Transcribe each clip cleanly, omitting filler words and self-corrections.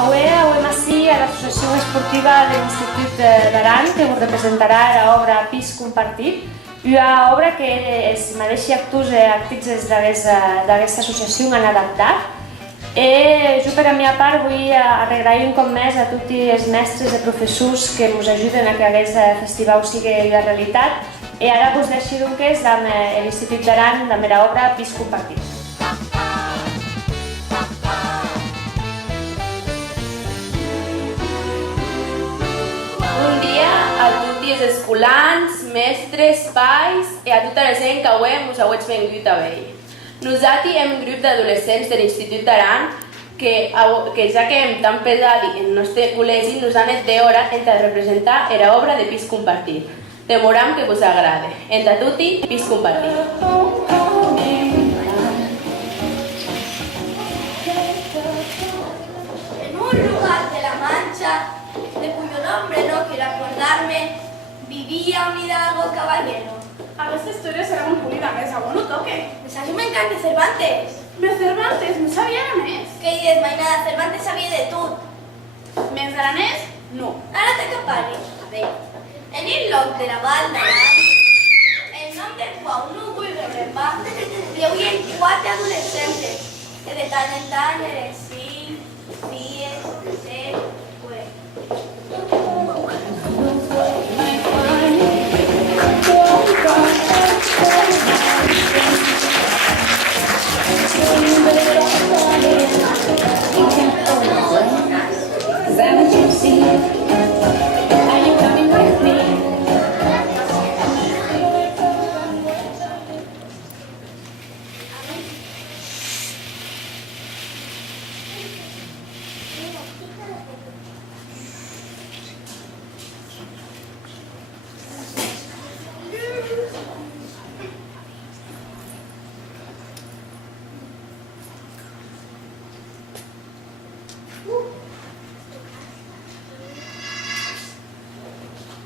Avui ací a l'Associació Esportiva de l'Institut d'Aran, que us representarà l'obra Pis Compartit, una obra que es mereixi activitats d'aquesta associació han adaptat. Jo per a mi part vull agrair un cop més a tots els mestres i professors que ens ajuden a que aquest festival sigui una realitat. I ara us deixo doncs amb l'Institut d'Aran, amb l'obra Pis Compartit. A tots els escolans, mestres, pais i a tota la gent que avui ens heu vingut a veure. Nosaltres hem un grup d'adolescents de l'Institut d'Aran que ja que hem tan pesat en el nostre col·legi ens han fet d'hora entre representar l'obra de Pis Compartit. Demoram que us agrade. Entre tutti, Pis Compartit. En un lugar de la Mancha, de cuyo nombre no quiero acordarme, vivía un hidalgo caballero. Aquesta història serà un punt de més, no toque. Pues a mí me encanta Cervantes. Però Cervantes no sabia aranès. ¿Qué dices, mainada? Cervantes sabía de todo. Més aranès? No. Ahora te capari. A ver, en el lloc de la Val d'Aran, el nom del qual no vull rebrembar, hi havia 4 adolescentes que de tant en tant eren 5, 10, 7, 8.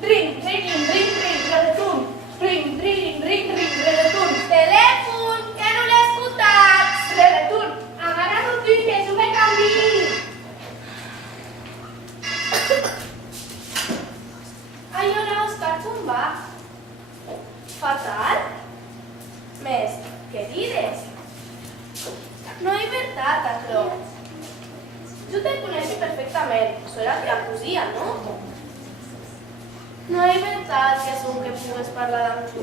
Ring, ring, ring, ring, reretum. Ring, ring, ring, ring, reretum. Telèfon, que no l'he escoltat. Reretum. Agarra't un fill que jo me canvi. Ai, on Òscar, com va? Fatal? Més, què dides? No hi veritat, això. Jo te coneixo perfectament. Això era la poesia, no? No hi veritat que som que pugues parlar amb tu.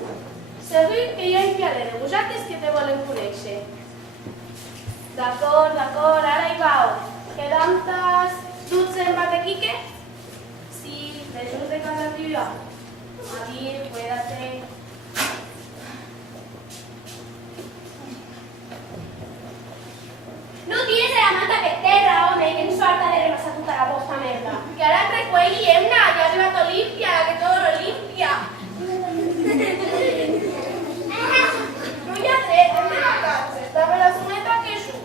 Segur que hi ha enviaré de vosaltres que te volen conèixer. D'acord, ara hi vau. Quedam tots en Batequique? Sí, de junts de casa tuya. Adir, cuídate. No tires la manta per terra, home, que no s'harta de repassar tota la vostra merda. Que ara et recuegui, Emna, ja ha arribat Olimpia, la que todo lo limpia. No hi ha dret, hem de vacances, dame la soneta que és un.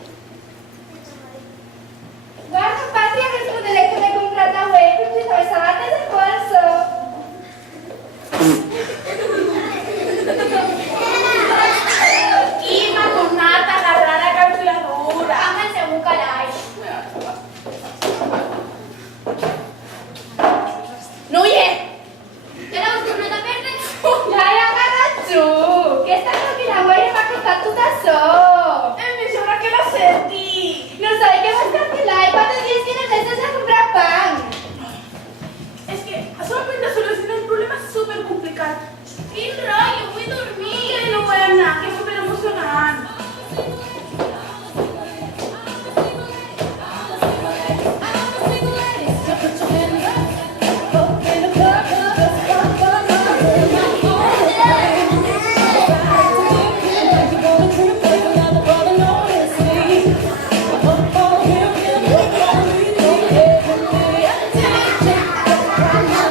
Guarda, Patria, que és un model que m'he comprat avui, però si sabes sabates de bolso. Qui m'ha tornat a agarrar la calculadora? Home, segur calaix. No hi és! Que l'has tornat a perdre tu? Ja he agarrat tu, que esta máquina güey m'ha costat tot això. Em deixarà que la senti. No sabe que vas cancelar y 4 días que necesitas a comprar pan. És que solament de solucionar un problema supercomplicat. Quin rotllo, vull dormir. Que no podem anar, que és superemocionant.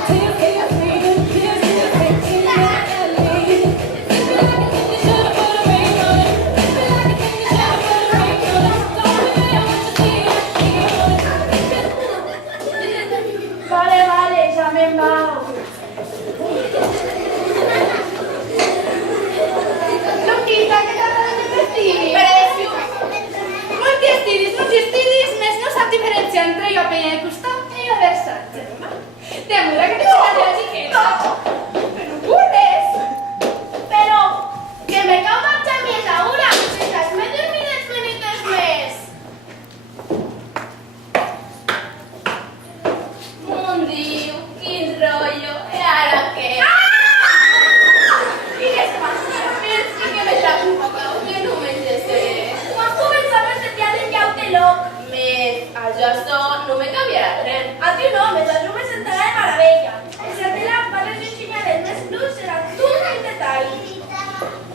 Thank you.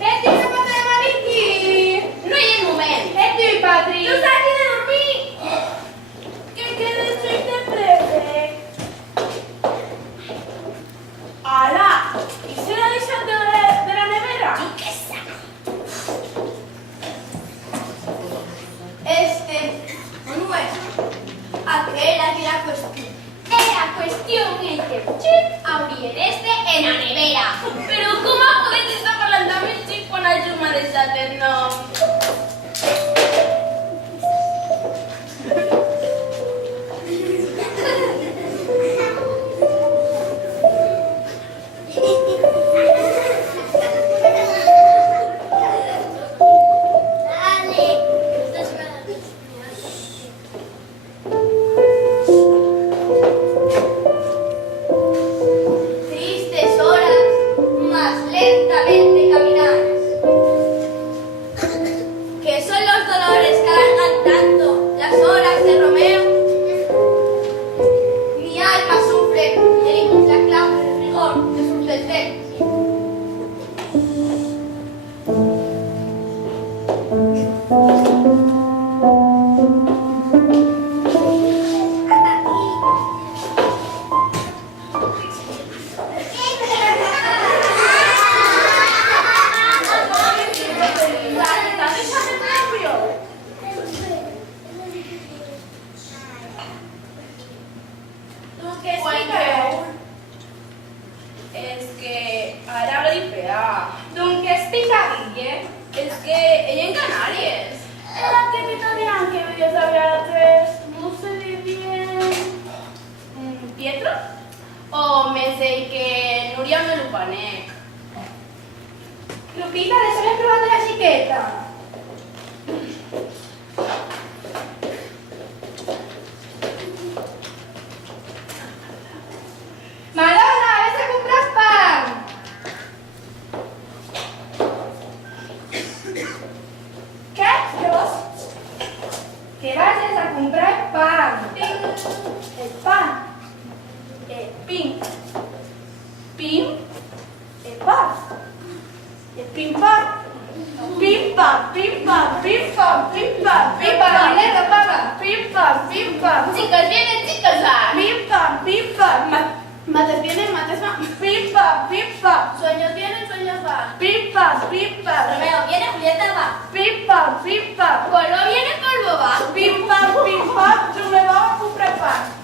Vete una pata de maniquí. No hi ha moment. Vete, Patri. Tu saps qui de dormir? Que quedes suït de prese. Ala, i se l'ha deixat de la nevera? Manuel, aquella que era cuestión. Era cuestión en que Chip abriera en la nevera. Però com ha pogut estar parlant amb el xic quan el Joan m'ha deixat el nom? Tristes horas, más lentamente caminar. Que son los dolores que alargan tanto las horas de Romeo. Mi alma sufre en la clave del rigor de sus deseos. T'has deixat el nòvio? Tu què expliqueu? És que ara gripea. Doncs que explica Guille. És que ella en Canàries. La típica Adrián que vivió sabía antes. No sé bien. Pietro? O me sé que Núria Melupanec. Lupita, de solo probando la chiqueta. Madonna, ves a comprar pan. ¿Qué? ¿Qué vos? Que vayas a comprar pan. El pan. Pim. Pim. Epa. Pim pam. Pim pam, pim pam, pim pam, pim pam, pim Para pam. dinero, paga. Pim pam, pim pam. Chicas, vienen, chicas, va. Pim pam, pim pam. Mates vienen, mates van. Pim pam, pim pam. Sueños vienen, sueños van. Pim pam, pim pam. Romeo, viene, Julieta va. Pim pam, pim pam. Polvo viene, polvo va. Pim pam, yo me voy a comprar pan.